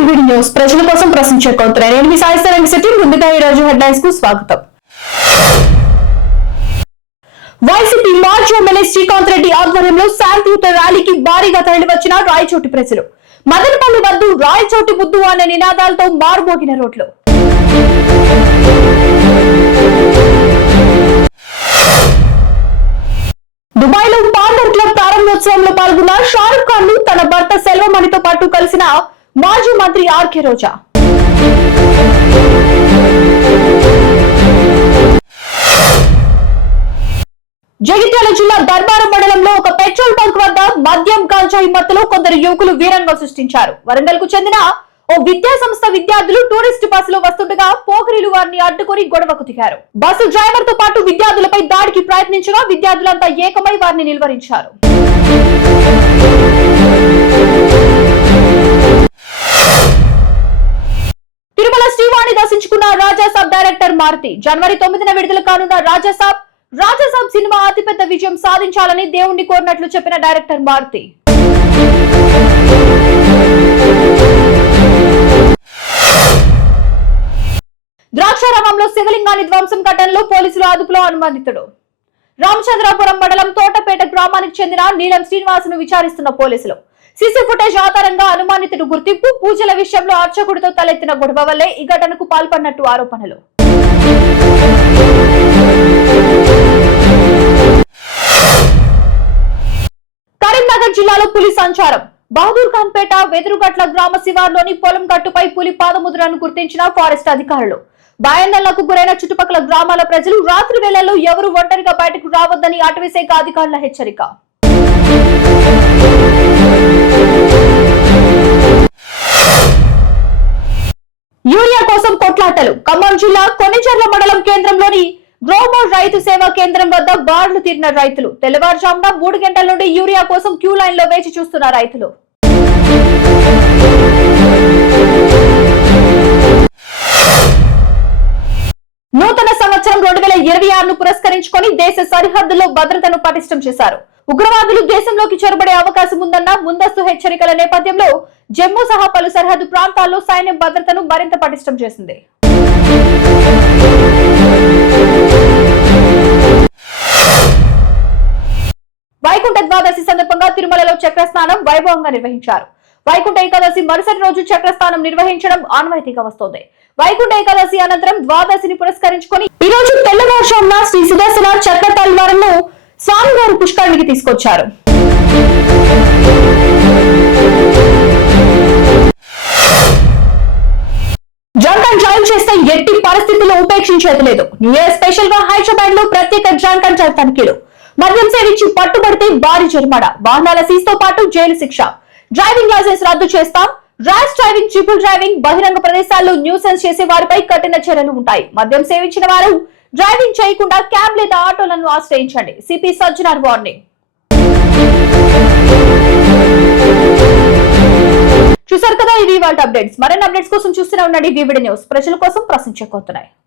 VVD news ప్రజల కోసం ప్రశ్నించే కోతున్నా నేను మీ సాయిస్తారంగ సిటీ ముందుగా ఈ రోజు హెడ్లైన్స్ కు స్వాగతం. వైసీపీ మాజీ ఎమ్మెల్యే శ్రీకాంత్ రెడ్డి ఆధ్వర్యంలో శాంతియుత ర్యాలీకి భారీగా తరలివచ్చిన రాయచోటి ప్రజలు. మదనపల్లి వద్దు రాయచోటి ముద్దు అనే నినాదాలతో మారుమోగిన రోడ్లు. దుబాయ్ లో పార్లర్ క్లబ్ ప్రారంభోత్సవంలో పాల్గొన్న షారుఖ్ ఖాన్ ను తన భర్త సెల్వమణితో పాటు కలిసిన మాజీ మంత్రి ఆర్కే రోజా. జగిత్యాల జిల్లా ధర్మారం మండలంలో ఒక పెట్రోల్ బంక్ వద్ద మద్యం గంజాయి మత్తులో కొందరు యువకులు వీరంగం సృష్టించారు. వరంగల్ కు చెందిన ఓ విద్యా సంస్థ విద్యార్థులు టూరిస్ట్ బస్సులో వస్తుండగా పోకిరీలు వారిని అడ్డుకొని గొడవకు దిగారు. బస్సు డ్రైవర్ తో పాటు విద్యార్థులపై దాడికి ప్రయత్నించగా విద్యార్థులంతా ఏకమై వారిని నిలువరించారు. తిరుమల శ్రీవాణి దర్శించుకున్న రాజాసాబ్ డైరెక్టర్ మారుతి. జనవరి 9న విడుదల కానున్న రాజాసాబ్ సినిమా అతిపెద్ద విజయం సాధించాలని దేవుణ్ణి కోరినట్లు చెప్పిన డైరెక్టర్ మారుతి. ద్రాక్షారామంలో శివలింగాన్ని ధ్వంసం ఘటనలో పోలీసులు అదుపులో అనుమానితుడు. రామచంద్రాపురం మండలం తోటపేట గ్రామానికి చెందిన నీలం శ్రీనివాసును విచారిస్తున్న పోలీసులు. సీసీ ఫుటేజ్ ఆధారంగా అనుమానితుడు గుర్తింపు. పూజల విషయంలో అర్చకుడితో తలెత్తిన గొడవ వల్లే ఈ ఘటనకు పాల్పడినట్టు ఆరోపణలు. కరీంనగర్ జిల్లాలో పులి సంచారం. బహదూర్ ఖాన్ పేట వెదురుగట్ల గ్రామ శివార్లోని పొలం గట్టుపై పులి పాదముద్రను గుర్తించిన ఫారెస్ట్ అధికారులు. భయాందోళనకు గురైన చుట్టుపక్కల గ్రామాల ప్రజలు రాత్రి వేళల్లో ఎవరు ఒంటరిగా బయటకు రావద్దని అటవీశాఖ అధికారుల హెచ్చరిక. యూరియా కోసం కొట్లాటలు. ఖమ్మం జిల్లా కొనిచెర్ల మండలం కేంద్రంలోని గ్రోమోర్ రైతు సేవా కేంద్రం వద్ద బార్లు తీరిన రైతులు. తెల్లవారుజామున 3 గంటల నుండి యూరియా కోసం క్యూ లైన్ లో వేచి చూస్తున్న రైతులు. నూతన సంవత్సరం 2026ను పురస్కరించుకొని దేశ సరిహద్దుల్లో భద్రతను పటిష్టం చేశారు. ఉగ్రవాదులు దేశంలోకి చొరబడే అవకాశం ఉందన్న ముందస్తు హెచ్చరికల నేపథ్యంలో జమ్మూ సహా పలు సరిహద్దు ప్రాంతాల్లో సైన్యం భద్రతను మరింత పటిష్టం చేసింది. వైకుంఠ ద్వాదశి సందర్భంగా తిరుమలలో చక్రస్నానం వైభవంగా నిర్వహించారు. వైకుంఠ ఏకాదశి మరుసటి రోజు చక్రస్నానం నిర్వహించడం ఆనవాయితీగా వస్తోంది. వైకుంఠ ఏకాదశి అనంతరం ద్వాదశిని పురస్కరించుకొని ఈ రోజు తెల్లవారుజామున శ్రీ సుదర్శన చక్ర తల్వారను స్వామివారు పుష్కరిణికి తీసుకొచ్చారు. డ్రంక్ అండ్ డ్రైవ్ చేస్తే ఎట్టి పరిస్థితుల్లో ఉపేక్షించేది లేదు. న్యూ ఇయర్ స్పెషల్ గా హైదరాబాద్ లో ప్రత్యేక డ్రంక్ అండ్ డ్రైవ్ తనిఖీలు. మద్యం సేవించి పట్టుబడితే భారీ జరిమానా, వాహనాల సీజ్ తో పాటు జైలు శిక్ష. డ్రైవింగ్ లైసెన్స్ రద్దు చేస్తాం. ర్యాష్ డ్రైవింగ్, ట్రిపుల్ డ్రైవింగ్, బహిరంగ ప్రదేశాల్లో న్యూసెన్స్ చేసే వారిపై కఠిన చర్యలు ఉంటాయి. మద్యం సేవించిన వారు డ్రైవింగ్ చేయకుండా క్యాబ్ లేదా ఆటోలను ఆశ్రయించండి. CP Sajjanar warning. చూసారు కదా, ఇవి వాళ్ళ అప్డేట్స్. మరిన్ని అప్డేట్స్ కోసం చూస్తూనే ఉండండి వివిడి న్యూస్. ప్రజల కోసం ప్రశ్నించే కోతున్నాయి.